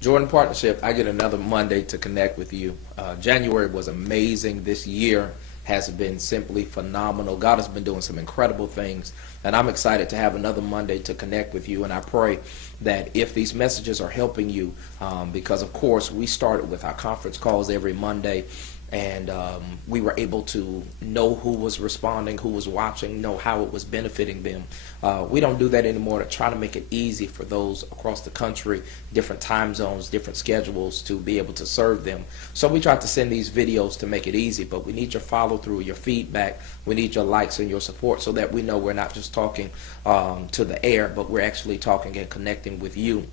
Jordan Partnership, I get another Monday to connect with you. January was amazing. This year has been simply phenomenal. God has been doing some incredible things, and I'm excited to have another Monday to connect with you. And I pray that if these messages are helping you, because of course we started with our conference calls every Monday, and we were able to know who was responding, who was watching, know how it was benefiting them. We don't do that anymore, to try to make it easy for those across the country, different time zones, different schedules, to be able to serve them. So we try to send these videos to make it easy, but we need your follow through, your feedback. We need your likes and your support, so that we know we're not just talking to the air, but we're actually talking and connecting with you.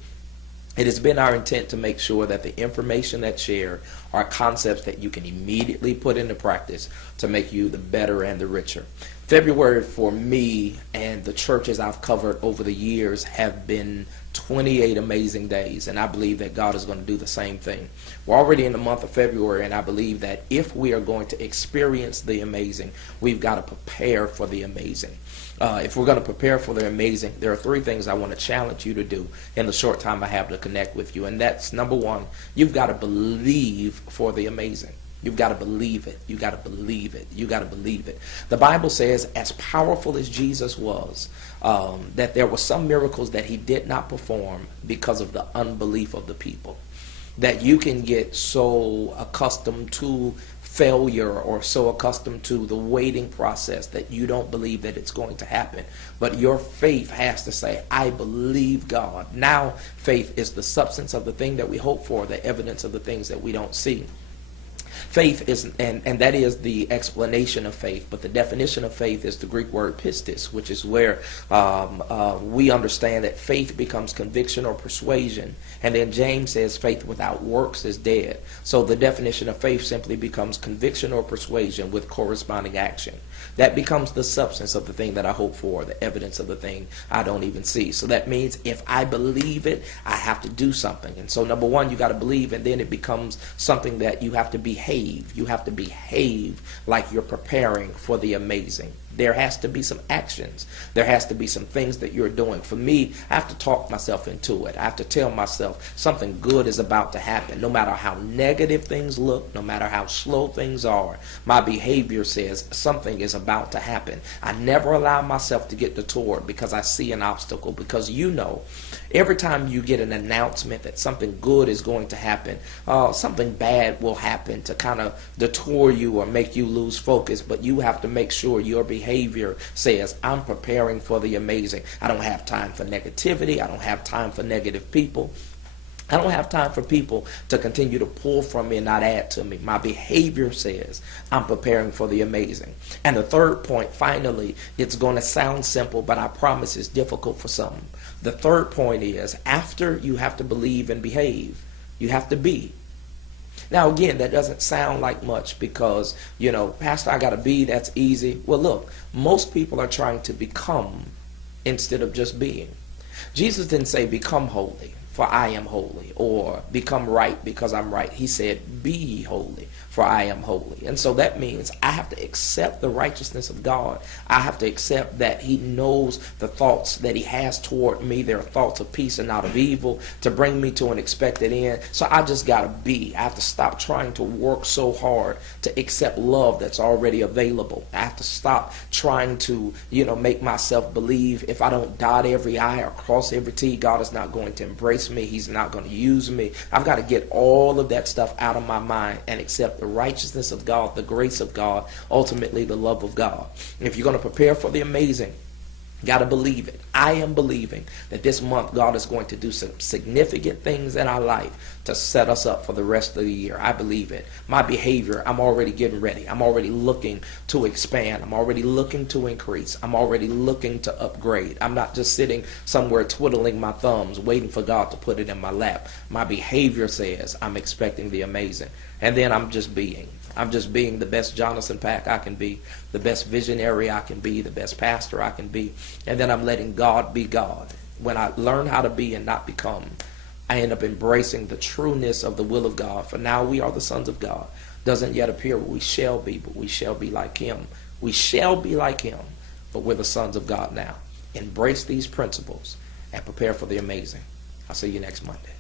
It has been our intent to make sure that the information that's shared are concepts that you can immediately put into practice to make you the better and the richer. February for me and the churches I've covered over the years have been 28 amazing days, and I believe that God is going to do the same thing. We're already in the month of February, and I believe that if we are going to experience the amazing, we've got to prepare for the amazing. If we're going to prepare for the amazing, there are three things I want to challenge you to do in the short time I have to connect with you. And that's number one, you've got to believe for the amazing. You've got to believe it. You got to believe it. You got to believe it. The Bible says, as powerful as Jesus was, that there were some miracles that he did not perform because of the unbelief of the people. That you can get so accustomed to failure or so accustomed to the waiting process that you don't believe that it's going to happen. But your faith has to say, I believe God. Now faith is the substance of the thing that we hope for, the evidence of the things that we don't see. Faith is, and that is the explanation of faith, but the definition of faith is the Greek word pistis, which is where we understand that faith becomes conviction or persuasion. And then James says faith without works is dead. So the definition of faith simply becomes conviction or persuasion with corresponding action. That becomes the substance of the thing that I hope for, the evidence of the thing I don't even see. So that means if I believe it, I have to do something. And so number one, you got to believe, and then it becomes something that you have to behave. You have to behave like you're preparing for the amazing. There has to be some actions. There has to be some things that you're doing. For me, I have to talk myself into it. I have to tell myself something good is about to happen. No matter how negative things look, no matter how slow things are, my behavior says something is about to happen. I never allow myself to get detoured because I see an obstacle, because you know, every time you get an announcement that something good is going to happen, something bad will happen to kind of detour you or make you lose focus. But you have to make sure your behavior says, I'm preparing for the amazing. I don't have time for negativity. I don't have time for negative people. I don't have time for people to continue to pull from me and not add to me. My behavior says I'm preparing for the amazing. And the third point, finally, it's going to sound simple, but I promise it's difficult for some. The third point is, after you have to believe and behave, you have to be. Now, again, that doesn't sound like much because, you know, Pastor, I got to be, that's easy. Well, look, most people are trying to become instead of just being. Jesus didn't say become holy, for I am holy, or become right because I'm right. He said, be ye holy, for I am holy. And so that means I have to accept the righteousness of God. I have to accept that he knows the thoughts that he has toward me. They're thoughts of peace and not of evil, to bring me to an expected end. So I just got to be. I have to stop trying to work so hard to accept love that's already available. I have to stop trying to, make myself believe if I don't dot every I or cross every T, God is not going to embrace me. He's not going to use me. I've got to get all of that stuff out of my mind and accept the righteousness of God, the grace of God, ultimately the love of God. And if you're going to prepare for the amazing, you got to believe it. I am believing that this month God is going to do some significant things in our life to set us up for the rest of the year. I believe it. My behavior, I'm already getting ready. I'm already looking to expand. I'm already looking to increase. I'm already looking to upgrade. I'm not just sitting somewhere twiddling my thumbs, waiting for God to put it in my lap. My behavior says I'm expecting the amazing. And then I'm just being. I'm just being the best Johnasen pack I can be, the best visionary I can be, the best pastor I can be. And then I'm letting God be God. When I learn how to be and not become, I end up embracing the trueness of the will of God. For now we are the sons of God. Doesn't yet appear what we shall be, but we shall be like him. We shall be like him, but we're the sons of God now. Embrace these principles and prepare for the amazing. I'll see you next Monday.